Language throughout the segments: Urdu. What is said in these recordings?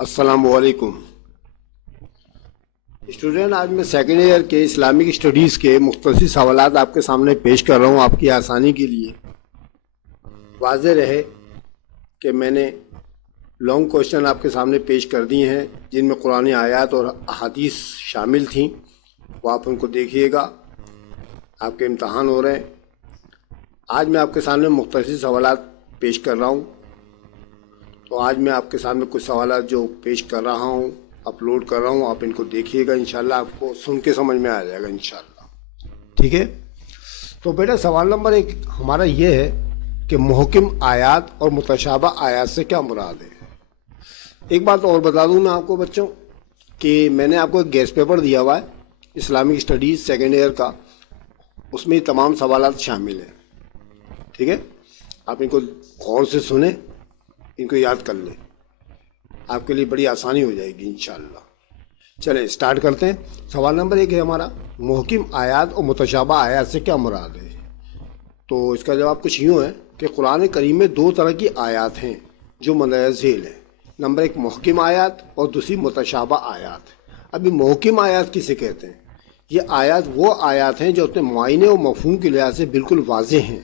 السلام علیکم اسٹوڈنٹ، آج میں سیکنڈ ایئر کے اسلامک اسٹڈیز کے مختصر سوالات آپ کے سامنے پیش کر رہا ہوں آپ کی آسانی کے لیے۔ واضح رہے کہ میں نے لانگ کوشچن آپ کے سامنے پیش کر دیے ہیں جن میں قرآن آیات اور احادیث شامل تھیں، وہ آپ ان کو دیکھیے گا۔ آپ کے امتحان ہو رہے ہیں۔ آج میں آپ کے سامنے مختصر سوالات پیش کر رہا ہوں، تو آج میں آپ کے سامنے کچھ سوالات جو پیش کر رہا ہوں اپلوڈ کر رہا ہوں، آپ ان کو دیکھیے گا، انشاءاللہ آپ کو سن کے سمجھ میں آ جائے گا انشاءاللہ۔ ٹھیک ہے، تو بیٹا سوال نمبر 1 ہمارا یہ ہے کہ محکم آیات اور متشابہ آیات سے کیا مراد ہے۔ ایک بات اور بتا دوں میں آپ کو بچوں کہ میں نے آپ کو ایک گیس پیپر دیا ہوا ہے اسلامک اسٹڈیز سیکنڈ ایئر کا، اس میں تمام سوالات شامل ہیں۔ ٹھیک ہے، آپ ان کو غور سے سنیں، ان کو یاد کر لیں، آپ کے لیے بڑی آسانی ہو جائے گی انشاءاللہ۔ چلیں اسٹارٹ کرتے ہیں۔ سوال نمبر 1 ہے ہمارا، محکم آیات اور متشابہ آیات سے کیا مراد ہے۔ تو اس کا جواب کچھ یوں ہے کہ قرآن کریم میں 2 طرح کی آیات ہیں جو مندرجہ ذیل ہیں۔ نمبر 1 محکم آیات اور دوسری متشابہ آیات۔ ابھی محکم آیات کسے کہتے ہیں؟ یہ آیات وہ آیات ہیں جو اپنے معائنے اور مفہوم کے لحاظ سے بالکل واضح ہیں،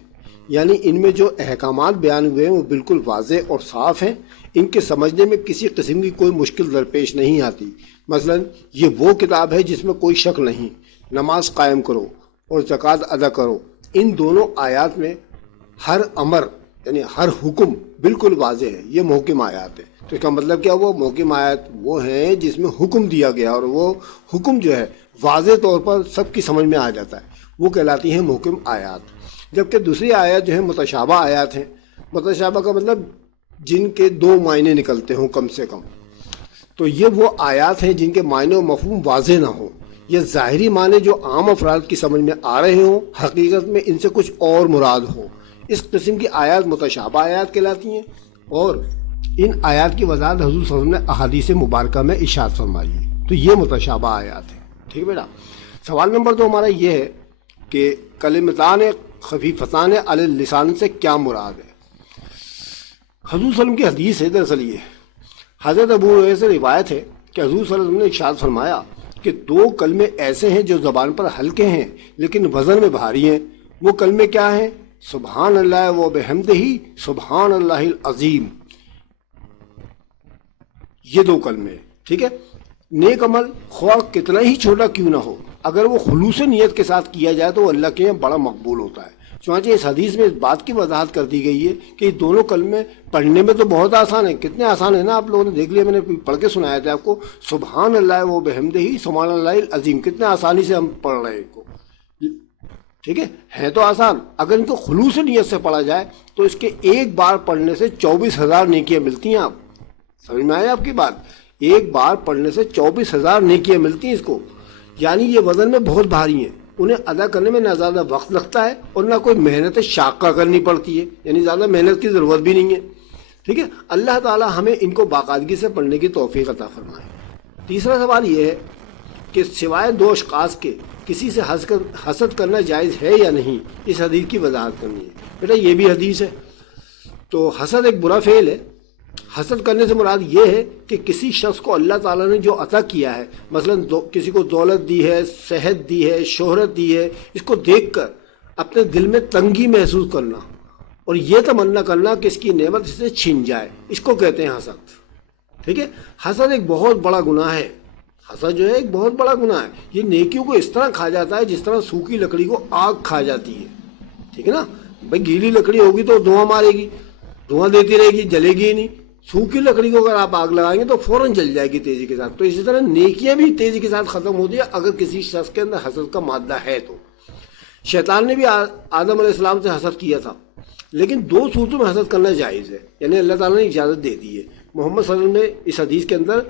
یعنی ان میں جو احکامات بیان ہوئے ہیں وہ بالکل واضح اور صاف ہیں، ان کے سمجھنے میں کسی قسم کی کوئی مشکل درپیش نہیں آتی۔ مثلا یہ وہ کتاب ہے جس میں کوئی شک نہیں، نماز قائم کرو اور زکوٰۃ ادا کرو، ان دونوں آیات میں ہر امر یعنی ہر حکم بالکل واضح ہے، یہ محکم آیات ہے۔ تو اس کا مطلب کیا ہوا؟ محکم آیات وہ ہیں جس میں حکم دیا گیا اور وہ حکم جو ہے واضح طور پر سب کی سمجھ میں آ جاتا ہے، وہ کہلاتی ہیں محکم آیات۔ جبکہ دوسری آیات جو ہے متشابہ آیات ہیں۔ متشابہ کا مطلب جن کے 2 معنی نکلتے ہوں کم سے کم، تو یہ وہ آیات ہیں جن کے معنی و مفہوم واضح نہ ہوں، یہ ظاہری معنی جو عام افراد کی سمجھ میں آ رہے ہوں، حقیقت میں ان سے کچھ اور مراد ہو، اس قسم کی آیات متشابہ آیات کہلاتی ہیں۔ اور ان آیات کی وضاحت حضور صلی اللہ علیہ وسلم نے احادیث مبارکہ میں ارشاد فرمائی ہے، تو یہ متشابہ آیات ہیں۔ ٹھیک ہے بیٹا، سوال نمبر 2 ہمارا یہ ہے کہ کلمتان خفیفتان علی اللسان سے کیا مراد ہے۔ حضور صلی اللہ علیہ وسلم کی حدیث ہے، دراصل یہ حضرت ابو ہریرہ سے روایت ہے کہ حضور صلی اللہ علیہ وسلم نے ارشاد فرمایا کہ 2 کلمے ایسے ہیں جو زبان پر ہلکے ہیں لیکن وزن میں بھاری ہیں۔ وہ کلمے کیا ہیں؟ سبحان اللہ و بحمدہ سبحان اللہ العظیم، یہ 2 کلمے ہیں۔ ٹھیک ہے، نیک عمل خواہ کتنا ہی چھوٹا کیوں نہ ہو، اگر وہ خلوص نیت کے ساتھ کیا جائے تو وہ اللہ کے یہاں بڑا مقبول ہوتا ہے۔ چنانچہ اس حدیث میں اس بات کی وضاحت کر دی گئی ہے کہ یہ دونوں کلمے پڑھنے میں تو بہت آسان ہیں، کتنے آسان ہیں نا، آپ لوگوں نے دیکھ لیا، میں نے پڑھ کے سنایا تھا آپ کو، سبحان اللہ و بحمدہ سبحان اللہ العظیم، کتنے آسانی سے ہم پڑھ رہے ہیں ان کو۔ ٹھیک ہے تو آسان، اگر ان کو خلوص نیت سے پڑھا جائے تو اس کے ایک بار پڑھنے سے 24,000 نیکیاں ملتی ہیں۔ آپ سمجھ میں آئے آپ کی بات؟ ایک بار پڑھنے سے 24,000 نیکیاں ملتی ہیں اس کو، یعنی یہ وزن میں بہت بھاری ہیں، انہیں ادا کرنے میں نہ زیادہ وقت لگتا ہے اور نہ کوئی محنت شاقہ کرنی پڑتی ہے، یعنی زیادہ محنت کی ضرورت بھی نہیں ہے۔ ٹھیک ہے، اللہ تعالی ہمیں ان کو باقاعدگی سے پڑھنے کی توفیق عطا فرمائے۔ تیسرا سوال یہ ہے کہ سوائے 2 اشخاص کے کسی سے حسد کرنا جائز ہے یا نہیں، اس حدیث کی وضاحت کرنی ہے۔ بیٹا یہ بھی حدیث ہے، تو حسد ایک برا فعل ہے۔ حسد کرنے سے مراد یہ ہے کہ کسی شخص کو اللہ تعالیٰ نے جو عطا کیا ہے، مثلا کسی کو دولت دی ہے، صحت دی ہے، شہرت دی ہے، اس کو دیکھ کر اپنے دل میں تنگی محسوس کرنا اور یہ تمنا کرنا کہ اس کی نعمت اس سے چھن جائے، اس کو کہتے ہیں حسد۔ ٹھیک ہے، حسد ایک بہت بڑا گناہ ہے۔ حسد جو ہے ایک بہت بڑا گناہ ہے، یہ نیکیوں کو اس طرح کھا جاتا ہے جس طرح سوکھی لکڑی کو آگ کھا جاتی ہے۔ ٹھیک ہے نا بھائی، گیلی لکڑی ہوگی تو دھواں مارے گی، دھواں دیتی رہے گی، جلے گی ہی نہیں۔ سوکھی لکڑی کو اگر آپ آگ لگائیں گے تو فوراً جل جائے گی تیزی کے ساتھ۔ تو اسی طرح نیکیاں بھی تیزی کے ساتھ ختم ہوتی ہے اگر کسی شخص کے اندر حسد کا مادہ ہے تو۔ شیطان نے بھی آدم علیہ السلام سے حسد کیا تھا، لیکن 2 صورتوں میں حسد کرنا جائز ہے، یعنی اللہ تعالیٰ نے اجازت دے دی ہے۔ محمد صلی اللہ علیہ وسلم نے اس حدیث کے اندر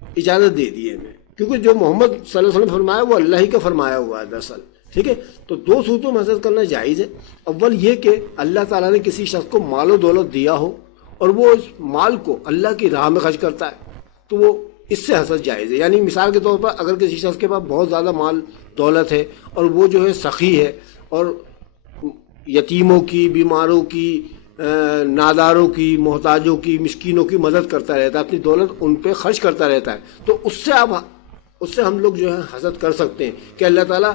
اجازت دے دی ہے ہمیں، کیونکہ جو محمد صلی اللہ علیہ وسلم فرمایا وہ اللہ ہی کا فرمایا ہوا ہے دراصل۔ ٹھیک ہے، تو 2 صورتوں میں حسد کرنا جائز ہے۔ اول یہ کہ اللہ تعالیٰ نے کسی شخص کو مال و دولت دیا ہو اور وہ اس مال کو اللہ کی راہ میں خرچ کرتا ہے تو وہ اس سے حسد جائز ہے۔ یعنی مثال کے طور پر اگر کسی شخص کے پاس بہت زیادہ مال دولت ہے اور وہ جو ہے سخی ہے اور یتیموں کی، بیماروں کی، ناداروں کی، محتاجوں کی، مسکینوں کی مدد کرتا رہتا ہے، اپنی دولت ان پہ خرچ کرتا رہتا ہے، تو اس سے ہم لوگ جو ہے حسد کر سکتے ہیں کہ اللہ تعالیٰ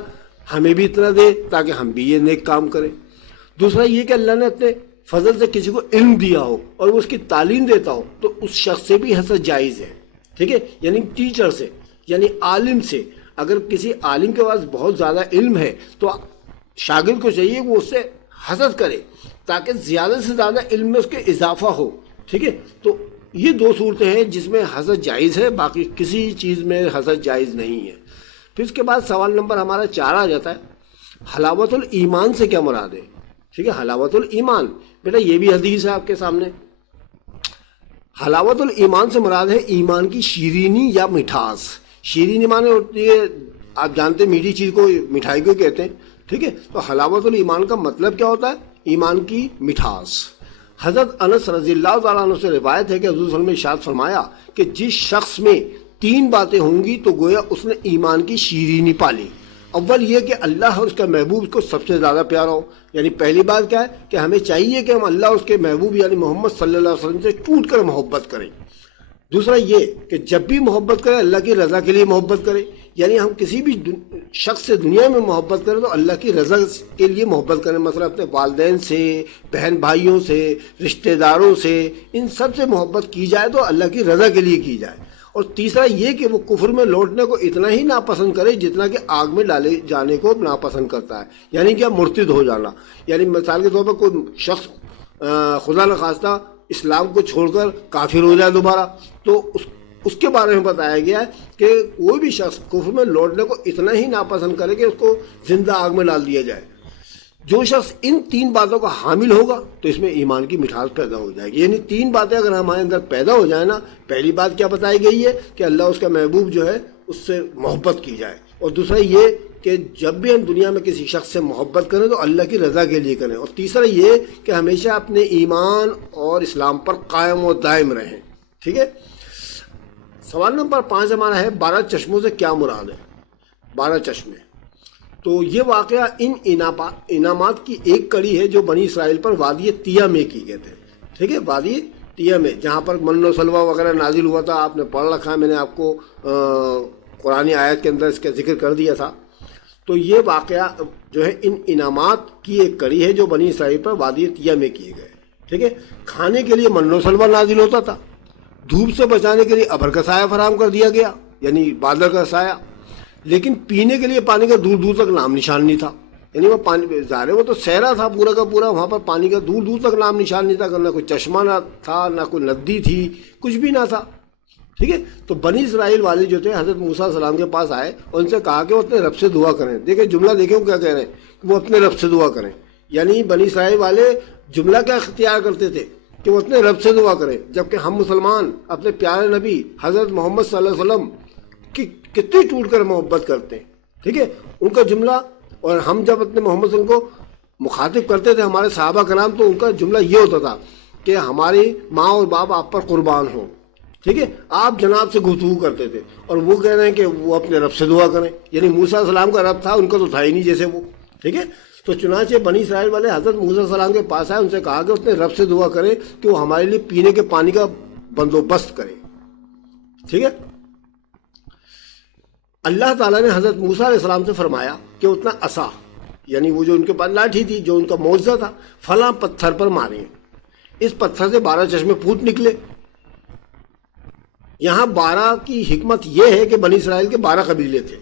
ہمیں بھی اتنا دے تاکہ ہم بھی یہ نیک کام کریں۔ دوسرا یہ کہ اللہ نے اپنے فضل سے کسی کو علم دیا ہو اور وہ اس کی تعلیم دیتا ہو تو اس شخص سے بھی حسد جائز ہے، ٹھیک ہے، یعنی ٹیچر سے، یعنی عالم سے۔ اگر کسی عالم کے پاس بہت زیادہ علم ہے تو شاگرد کو چاہیے وہ اس سے حسد کرے تاکہ زیادہ سے زیادہ علم میں اس کے اضافہ ہو، ٹھیک ہے۔ تو یہ دو صورتیں ہیں جس میں حسد جائز ہے، باقی کسی چیز میں حسد جائز نہیں ہے۔ پھر اس کے بعد سوال نمبر ہمارا 4 آ جاتا ہے، حلاوت الایمان سے کیا مراد ہے؟ ٹھیک ہے، حلاوت الایمان، بیٹا یہ بھی حدیث ہے آپ کے سامنے۔ حلاوت الایمان سے مراد ہے ایمان کی شیرینی یا مٹھاس۔ شیرینی معنی ہوتی ہے، آپ جانتے ہیں میٹھی چیز کو مٹھائی کو کہتے ہیں، ٹھیک ہے۔ تو حلاوت الایمان کا مطلب کیا ہوتا ہے؟ ایمان کی مٹھاس۔ حضرت انس رضی اللہ تعالیٰ عنہ سے روایت ہے کہ حضور صلی اللہ علیہ وسلم نے ارشاد فرمایا کہ جس شخص میں 3 باتیں ہوں گی تو گویا اس نے ایمان کی شیرینی پالی۔ اول یہ کہ اللہ اور اس کا محبوب کو سب سے زیادہ پیارا ہو، یعنی پہلی بات کیا ہے کہ ہمیں چاہیے کہ ہم اللہ اور اس کے محبوب یعنی محمد صلی اللہ علیہ وسلم سے ٹوٹ کر محبت کریں۔ دوسرا یہ کہ جب بھی محبت کریں اللہ کی رضا کے لیے محبت کریں، یعنی ہم کسی بھی شخص سے دنیا میں محبت کریں تو اللہ کی رضا کے لیے محبت کریں، مثلا اپنے والدین سے، بہن بھائیوں سے، رشتہ داروں سے، ان سب سے محبت کی جائے تو اللہ کی رضا کے لیے کی جائے۔ اور تیسرا یہ کہ وہ کفر میں لوٹنے کو اتنا ہی ناپسند کرے جتنا کہ آگ میں ڈالے جانے کو ناپسند کرتا ہے، یعنی کہ مرتد ہو جانا۔ یعنی مثال کے طور پر کوئی شخص خدا نخواستہ اسلام کو چھوڑ کر کافر ہو جائے دوبارہ، تو اس کے بارے میں بتایا گیا ہے کہ کوئی بھی شخص کفر میں لوٹنے کو اتنا ہی ناپسند کرے کہ اس کو زندہ آگ میں ڈال دیا جائے۔ جو شخص ان 3 باتوں کا حامل ہوگا تو اس میں ایمان کی مٹھاس پیدا ہو جائے گی۔ یعنی 3 باتیں اگر ہمارے اندر پیدا ہو جائیں نا، پہلی بات کیا بتائی گئی ہے کہ اللہ اس کا محبوب جو ہے اس سے محبت کی جائے، اور دوسرا یہ کہ جب بھی ہم دنیا میں کسی شخص سے محبت کریں تو اللہ کی رضا کے لیے کریں، اور تیسرا یہ کہ ہمیشہ اپنے ایمان اور اسلام پر قائم و دائم رہیں، ٹھیک ہے۔ سوال نمبر 5 ہمارا ہے 12 چشموں سے کیا مراد ہے؟ 12 چشمے تو یہ واقعہ ان انعامات کی ایک کڑی ہے جو بنی اسرائیل پر وادی تیہ میں کی گئے تھے، ٹھیک ہے، وادی تیہ میں، جہاں پر من و سلوہ وغیرہ نازل ہوا تھا، آپ نے پڑھ رکھا ہے، میں نے آپ کو قرآن آیت کے اندر اس کا ذکر کر دیا تھا۔ تو یہ واقعہ جو ہے ان انعامات کی ایک کڑی ہے جو بنی اسرائیل پر وادی تیہ میں کیے گئے، ٹھیک ہے۔ کھانے کے لیے من و سلوہ نازل ہوتا تھا، دھوپ سے بچانے کے لیے ابر کا سایہ فراہم کر دیا گیا، یعنی بادل کا سایہ، لیکن پینے کے لیے پانی کا دور دور تک نام نشان نہیں تھا، یعنی وہ پانی ظاہر ہے وہ تو صحرا تھا پورا کا پورا، وہاں پر پانی کا دور دور تک نام نشان نہیں تھا، نہ کوئی چشمہ نہ تھا، نہ کوئی ندی تھی، کچھ بھی نہ تھا، ٹھیک ہے۔ تو بنی اسرائیل والے جو تھے حضرت موسیٰ علیہ السلام کے پاس آئے اور ان سے کہا کہ وہ اپنے رب سے دعا کریں۔ دیکھیں جملہ دیکھیں وہ کیا کہہ رہے ہیں کہ وہ اپنے رب سے دعا کریں، یعنی بنی اسرائیل والے جملہ کیا اختیار کرتے تھے کہ وہ اپنے رب سے دعا کریں، جبکہ ہم مسلمان اپنے پیارے نبی حضرت محمد صلی اللہ علیہ وسلم کی کتنی ٹوٹ کر محبت کرتے ہیں، ٹھیک ہے۔ ان کا جملہ، اور ہم جب اپنے محمد صلی اللہ علیہ وسلم کو مخاطب کرتے تھے ہمارے صحابہ کرام تو ان کا جملہ یہ ہوتا تھا کہ ہماری ماں اور باپ آپ پر قربان ہوں، ٹھیک ہے۔ آپ جناب سے گفتگو کرتے تھے اور وہ کہہ رہے ہیں کہ وہ اپنے رب سے دعا کریں، یعنی موسیٰ علیہ السلام کا رب تھا، ان کا تو تھا ہی نہیں جیسے وہ، ٹھیک ہے۔ تو چنانچہ بنی اسرائیل والے حضرت موسیٰ علیہ السلام کے پاس آئے، ان سے کہا کہ اپنے رب سے دعا کریں کہ وہ ہمارے لیے پینے کے پانی کا بندوبست کرے، ٹھیک ہے۔ اللہ تعالیٰ نے حضرت موسیٰ علیہ السلام سے فرمایا کہ اتنا عصا، یعنی وہ جو ان کے پاس لاٹھی تھی جو ان کا معجزہ تھا، فلاں پتھر پر ماریں، اس پتھر سے 12 چشمے پھوٹ نکلے۔ یہاں 12 کی حکمت یہ ہے کہ بنی اسرائیل کے 12 قبیلے تھے،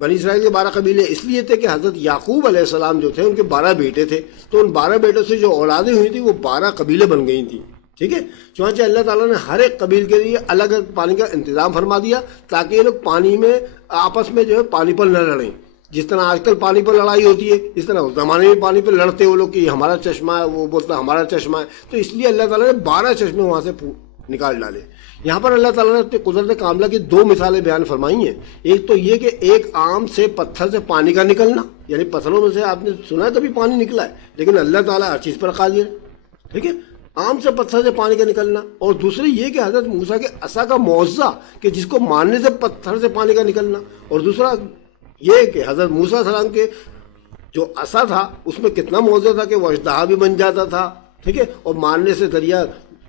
بنی اسرائیل کے 12 قبیلے اس لیے تھے کہ حضرت یعقوب علیہ السلام جو تھے ان کے 12 بیٹے تھے، تو ان 12 بیٹوں سے جو اولادیں ہوئی تھیں وہ 12 قبیلے بن گئی تھیں، ٹھیک ہے۔ چنانچہ اللہ تعالیٰ نے ہر ایک قبیل کے لیے الگ الگ پانی کا انتظام فرما دیا تاکہ یہ لوگ پانی میں آپس میں جو ہے پانی پر نہ لڑیں، جس طرح آج کل پانی پر لڑائی ہوتی ہے اس طرح اس زمانے میں پانی پر لڑتے وہ لوگ کہ یہ ہمارا چشمہ ہے، وہ بولتا ہمارا چشمہ ہے، تو اس لیے اللہ تعالیٰ نے 12 چشمے وہاں سے نکال ڈالے۔ یہاں پر اللہ تعالیٰ نے اپنے قدرت کاملہ کی 2 مثالیں بیان فرمائی ہیں۔ ایک تو یہ کہ ایک عام سے پتھر سے پانی کا نکلنا، یعنی پتھروں میں سے آپ نے سنا ہے کبھی پانی نکلا ہے، لیکن اللہ تعالیٰ ہر چیز پر قادر ہے، ٹھیک ہے، عام سے پتھر سے پانی کا نکلنا۔ اور دوسری یہ کہ حضرت موسیٰ کے عصا کا معجزہ کہ جس کو مارنے سے پتھر سے پانی کا نکلنا، اور دوسرا یہ کہ حضرت موسیٰ علیہ السلام کے جو عصا تھا اس میں کتنا معجزہ تھا کہ وہ اژدہا بھی بن جاتا تھا، ٹھیک ہے، اور مارنے سے دریا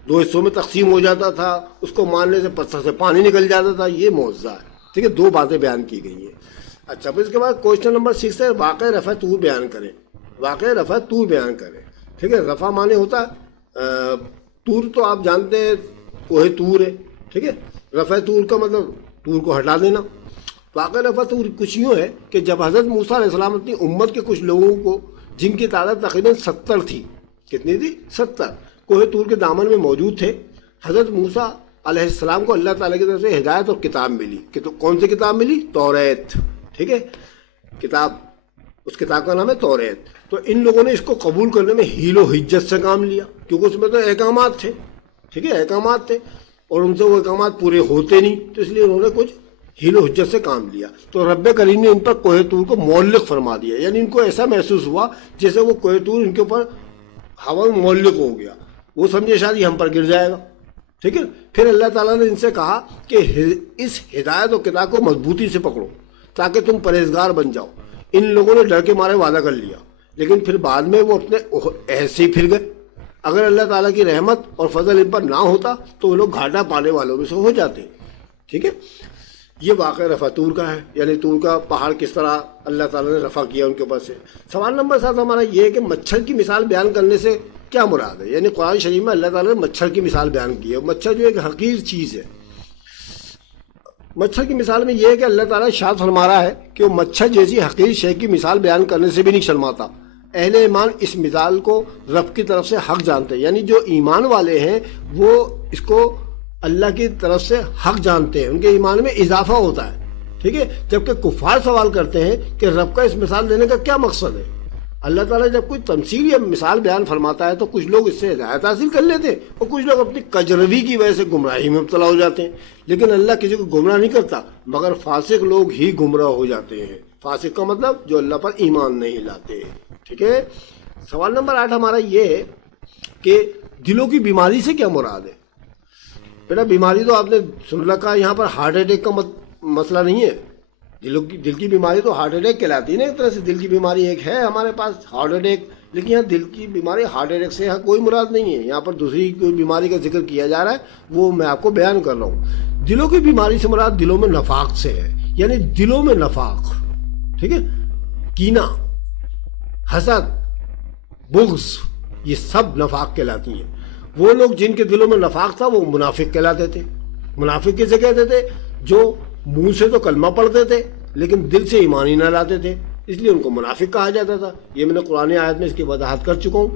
2 حصوں میں تقسیم ہو جاتا تھا، اس کو مارنے سے پتھر سے پانی نکل جاتا تھا، یہ معجزہ ہے، ٹھیک ہے، 2 باتیں بیان کی گئی ہیں۔ اچھا، پھر اس کے بعد کوشچن نمبر 6 ہے واقع رفع طور بیان کریں، واقع رفع طور بیان کریں، ٹھیک ہے۔ رفع معنی ہوتا ہے طور، تو آپ جانتے ہیں کوہ طور ہے، ٹھیک ہے، رفع طور کا مطلب طور کو ہٹا دینا۔ واقع رفع طور کچھ یوں ہے کہ جب حضرت موسیٰ علیہ السلام اپنی امت کے کچھ لوگوں کو، جن کی تعداد تقریباً 70 تھی، کتنی تھی؟ 70، کوہ طور کے دامن میں موجود تھے، حضرت موسیٰ علیہ السلام کو اللہ تعالیٰ کی طرف سے ہدایت اور کتاب ملی۔ کون سی کتاب ملی؟ توریت، ٹھیک ہے، کتاب، اس کتاب کا نام ہے توریت۔ تو ان لوگوں نے اس کو قبول کرنے میں حیل و حجت سے کام لیا، کیونکہ اس میں تو احکامات تھے، ٹھیک ہے، احکامات تھے، اور ان سے وہ احکامات پورے ہوتے نہیں، تو اس لیے انہوں نے کچھ حیل و حجت سے کام لیا۔ تو رب کریم نے ان پر کوہ طور کو معلق فرما دیا، یعنی ان کو ایسا محسوس ہوا جیسے وہ کوہ طور ان کے اوپر ہوا میں معلق ہو گیا، وہ سمجھے شاید یہ ہم پر گر جائے گا، ٹھیک ہے۔ پھر اللہ تعالیٰ نے ان سے کہا کہ اس ہدایت و کتاب کو مضبوطی سے پکڑو تاکہ تم پرہیزگار بن جاؤ۔ ان لوگوں نے ڈر کے مارے وعدہ کر لیا، لیکن پھر بعد میں وہ اپنے ایسے ہی پھر گئے۔ اگر اللہ تعالیٰ کی رحمت اور فضل ان پر نہ ہوتا تو وہ لوگ گھاٹا پانے والوں میں سے ہو جاتے، ٹھیک ہے۔ یہ واقعہ رفع طور کا ہے، یعنی طور کا پہاڑ کس طرح اللہ تعالیٰ نے رفع کیا ان کے اوپر سے۔ سوال نمبر 7 ہمارا یہ ہے کہ مچھر کی مثال بیان کرنے سے کیا مراد ہے؟ یعنی قرآن شریف میں اللہ تعالیٰ نے مچھر کی مثال بیان کی ہے۔ مچھر جو ایک حقیر چیز ہے، مچھر کی مثال میں یہ ہے کہ اللہ تعالیٰ ارشاد فرما رہا ہے کہ وہ مچھر جیسی حقیر شے کی مثال بیان کرنے سے بھی نہیں شرماتا۔ اہل ایمان اس مثال کو رب کی طرف سے حق جانتے ہیں، یعنی جو ایمان والے ہیں وہ اس کو اللہ کی طرف سے حق جانتے ہیں، ان کے ایمان میں اضافہ ہوتا ہے، ٹھیک ہے۔ جبکہ کفار سوال کرتے ہیں کہ رب کا اس مثال دینے کا کیا مقصد ہے؟ اللہ تعالیٰ جب کوئی تمثیل یا مثال بیان فرماتا ہے تو کچھ لوگ اس سے ہدایت حاصل کر لیتے ہیں اور کچھ لوگ اپنی کجروی کی وجہ سے گمراہی میں مبتلا ہو جاتے ہیں، لیکن اللہ کسی کو گمراہ نہیں کرتا، مگر فاسق لوگ ہی گمراہ ہو جاتے ہیں۔ فاسق کا مطلب جو اللہ پر ایمان نہیں لاتے، ٹھیک ہے۔ سوال نمبر 8 ہمارا یہ ہے کہ دلوں کی بیماری سے کیا مراد ہے؟ بیٹا بیماری تو آپ نے سن رکھا، یہاں پر ہارٹ اٹیک کا مسئلہ نہیں ہے، دل کی بیماری تو ہارٹ اٹیک کہلاتی ہے نا، ایک طرح سے دل کی بیماری ایک ہے ہمارے پاس ہارٹ اٹیک، لیکن یہاں دل کی بیماری ہارٹ اٹیک سے یہاں کوئی مراد نہیں ہے، یہاں پر دوسری کوئی بیماری کا ذکر کیا جا رہا ہے، وہ میں آپ کو بیان کر رہا ہوں۔ دلوں کی بیماری سے مراد دلوں میں نفاق سے ہے، یعنی دلوں میں نفاق، ٹھیک ہے، کینہ، حسد، بغض، یہ سب نفاق کہلاتی ہیں۔ وہ لوگ جن کے دلوں میں نفاق تھا وہ منافق کہلاتے تھے۔ منافق کسے کہتے تھے؟ جو منہ سے تو کلمہ پڑھتے تھے لیکن دل سے ایمان ہی نہ لاتے تھے، اس لیے ان کو منافق کہا جاتا تھا۔ یہ میں نے قرآن آیت میں اس کی وضاحت کر چکا ہوں۔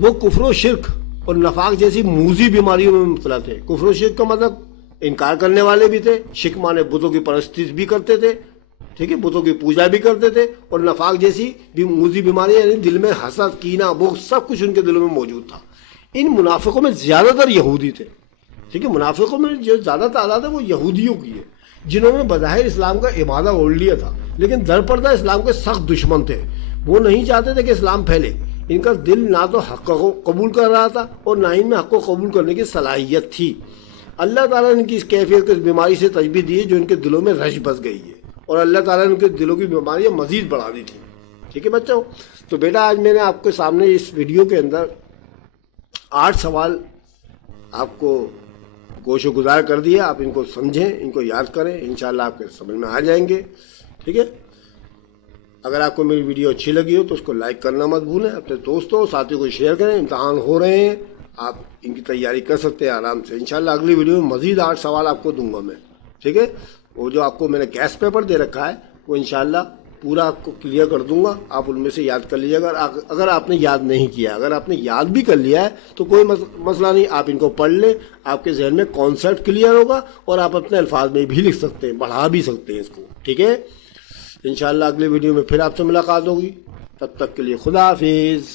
وہ کفر و شرک اور نفاق جیسی موذی بیماریوں میں مبتلا تھے۔ کفر و شرک کا مطلب انکار کرنے والے بھی تھے، شرک مانے بتوں کی پرستش بھی کرتے تھے، ٹھیک ہے، بتوں کی پوجا بھی کرتے تھے، اور نفاق جیسی بھی موذی بیماری، یعنی دل میں حسد، کینہ، بغض، سب کچھ ان کے دلوں میں موجود تھا۔ ان منافقوں میں زیادہ تر یہودی تھے، ٹھیک ہے، منافقوں میں جو زیادہ تعداد ہے وہ یہودیوں کی ہے، جنہوں نے بظاہر اسلام کا ابادہ اوڑھ لیا تھا لیکن در پردہ اسلام کے سخت دشمن تھے۔ وہ نہیں چاہتے تھے کہ اسلام پھیلے، ان کا دل نہ تو حق کو قبول کر رہا تھا اور نہ ان میں حق کو قبول کرنے کی صلاحیت تھی۔ اللہ تعالیٰ نے ان کی اس کیفیت کو اس بیماری سے تشبیہ دی ہے جو ان کے دلوں میں رچ بس گئی ہے، اور اللہ تعالیٰ نے ان کے دلوں کی بیماریاں مزید بڑھا دی تھی، ٹھیک ہے بچوں۔ تو بیٹا آج میں نے آپ کے سامنے اس ویڈیو کے اندر 8 سوال آپ کو گوش و گزار کر دیا، آپ ان کو سمجھیں، ان کو یاد کریں، انشاءاللہ آپ کے سمجھ میں آ جائیں گے، ٹھیک ہے۔ اگر آپ کو میری ویڈیو اچھی لگی ہو تو اس کو لائک کرنا مت بھولیں، اپنے دوستوں ساتھیوں کو شیئر کریں۔ امتحان ہو رہے ہیں، آپ ان کی تیاری کر سکتے ہیں آرام سے۔ انشاءاللہ اگلی ویڈیو میں مزید 8 سوال آپ کو دوں گا میں، ٹھیک ہے۔ وہ جو آپ کو میں نے گیس پیپر دے رکھا ہے وہ انشاءاللہ پورا آپ کو کلیئر کر دوں گا، آپ ان میں سے یاد کر لیجیے گا۔ اگر آپ نے یاد نہیں کیا، اگر آپ نے یاد بھی کر لیا ہے تو کوئی مسئلہ نہیں، آپ ان کو پڑھ لیں، آپ کے ذہن میں کانسیپٹ کلیئر ہوگا اور آپ اپنے الفاظ میں بھی لکھ سکتے ہیں، بڑھا بھی سکتے ہیں اس کو، ٹھیک ہے۔ انشاءاللہ اگلی ویڈیو میں پھر آپ سے ملاقات ہوگی، تب تک کے لیے خدا حافظ۔